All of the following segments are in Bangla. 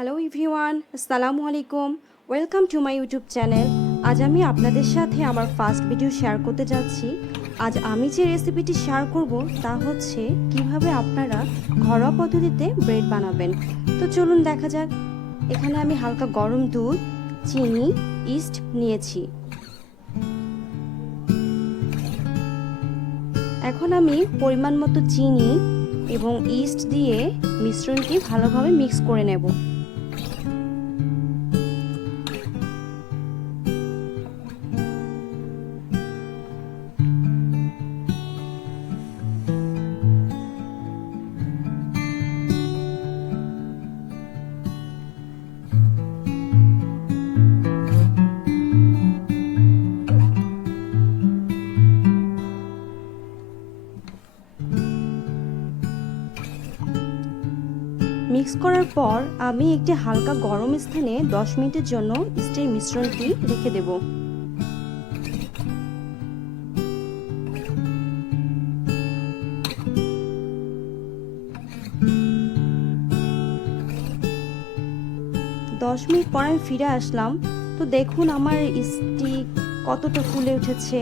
হ্যালো এভরিওয়ান, আসসালামু আলাইকুম। Welcome to my YouTube channel. আজ আমি আপনাদের সাথে আমার ফার্স্ট ভিডিও শেয়ার করতে যাচ্ছি। আজ আমি যে রেসিপিটি শেয়ার করব তা হচ্ছে কিভাবে আপনারা ঘরোয়া পদ্ধতিতে ব্রেড বানাবেন। তো চলুন দেখা যাক। এখানে আমি হালকা গরম দুধ, চিনি, ইস্ট নিয়েছি। এখন আমি পরিমাণ মতো চিনি এবং ইস্ট দিয়ে মিশ্রণটি ভালোভাবে মিক্স করে নেব। মিক্স করার পর আমি একটি হালকা গরম স্থানে 10 মিনিটের জন্য ইস্টের মিশ্রণটি রেখে দেব। দশ মিনিট পর আমি ফিরে আসলাম। তো দেখুন আমার ইস্টটি কতটা ফুলে উঠেছে।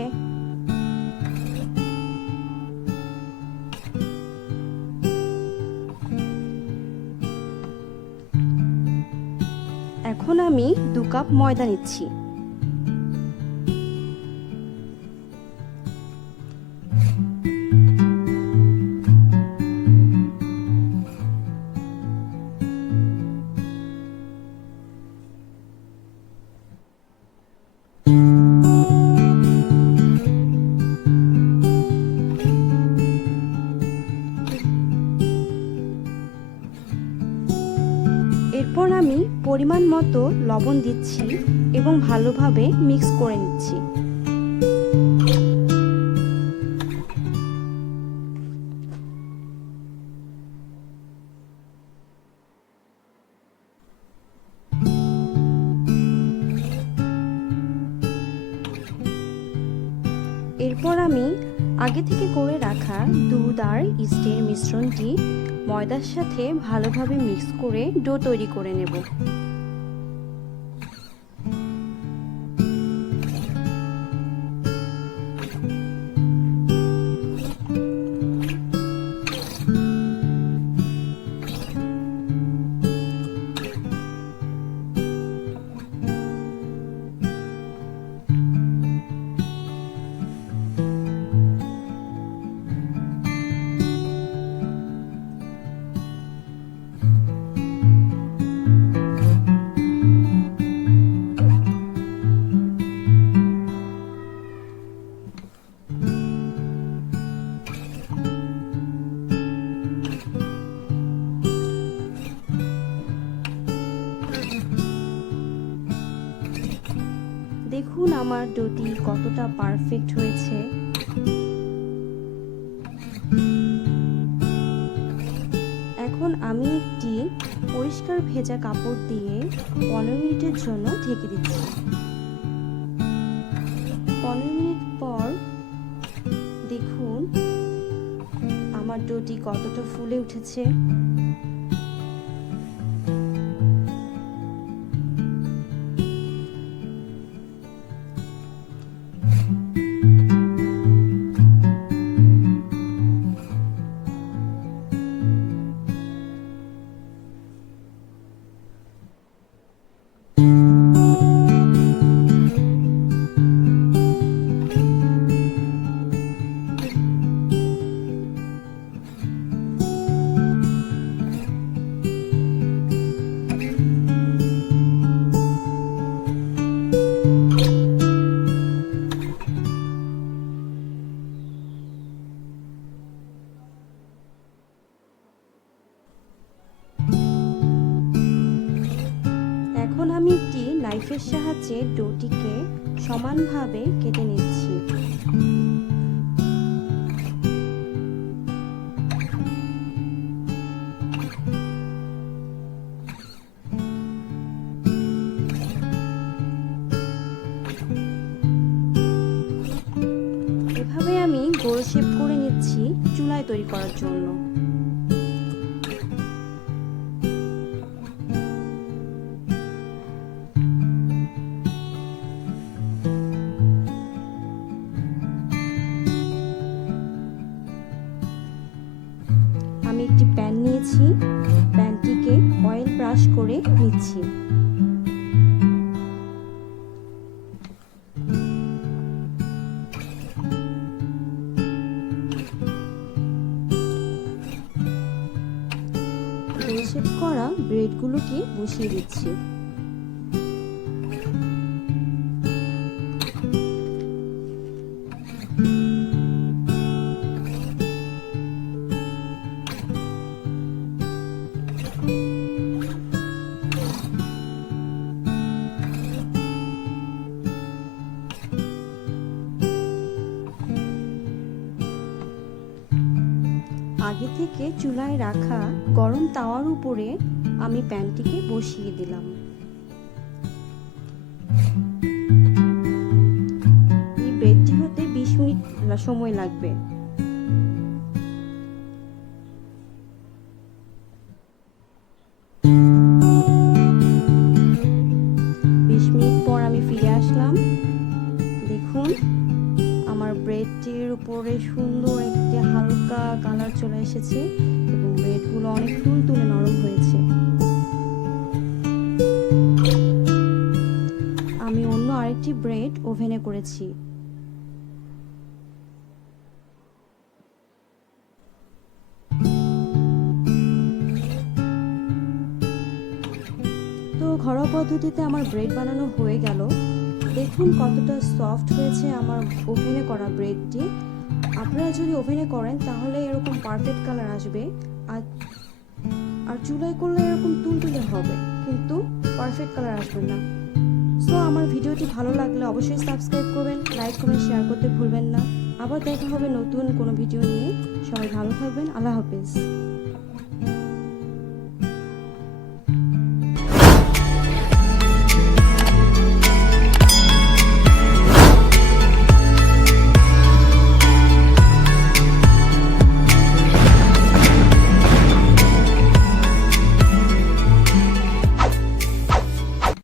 এখন আমি 2 কাপ ময়দা নিচ্ছি। এরপর আমি পরিমাণ মতো লবণ দিচ্ছি এবং ভালোভাবে মিক্স করে নিচ্ছি। এরপর আমি আগে থেকে করে রাখা দুধ আর ইস্টের মিশ্রণটি ময়দার সাথে ভালোভাবে মিক্স করে ডো তৈরি করে নেব। দেখুন আমার ডোটি কতটা পারফেক্ট হয়েছে। এখন আমি একটি পরিষ্কার ভেজা কাপড় দিয়ে 15 মিনিটের জন্য ঢেকে দিচ্ছি। 15 মিনিট পর দেখুন আমার ডোটি কতটা ফুলে উঠেছে। এখন আমি একটি নাইফের সাহায্যে ডোটিকে সমানভাবে কেটে নিচ্ছি। এভাবে আমি গোল শেপ করে নিচ্ছি চুলায় তৈরি করার জন্য। নিয়েছি, প্যানটিকে অয়েল ব্রাশ করে নিচ্ছি। গোল শেপ করা ব্রেডগুলোকে বসিয়ে দিচ্ছি। আগে থেকে চুলায় রাখা গরম তাওয়ার উপরে আমি প্যানটিকে বসিয়ে দিলাম। এই ব্রেডটি হতে 20 মিনিট সময় লাগবে। পর আমি ফিরে আসলাম। দেখুন আমার ব্রেডটির উপরে সুন্দর একটি হালকা কালার চলে এসেছে এবং ব্রেডগুলো অনেক তুলতুলে নরম হয়েছে। আমি অন্য আরেকটি ব্রেড ওভেনে করেছি। তো ঘরোয়া পদ্ধতিতে আমার ব্রেড বানানো হয়ে গেল। দেখুন কতটা সফট হয়েছে আমার ওভেনে করা ব্রেডটি। আপনারা যদি ওভেনে করেন তাহলে এরকম পারফেক্ট কালার আসবে, আর চুলায় করলে এরকম তুলতুলে হবে, কিন্তু পারফেক্ট কালার আসবে না। সো আমার ভিডিওটি ভালো লাগলে অবশ্যই সাবস্ক্রাইব করবেন, লাইক কমেন্ট শেয়ার করতে ভুলবেন না। আবার দেখা হবে নতুন কোনো ভিডিও নিয়ে। সবাই ভালো থাকবেন। আল্লাহ হাফেজ।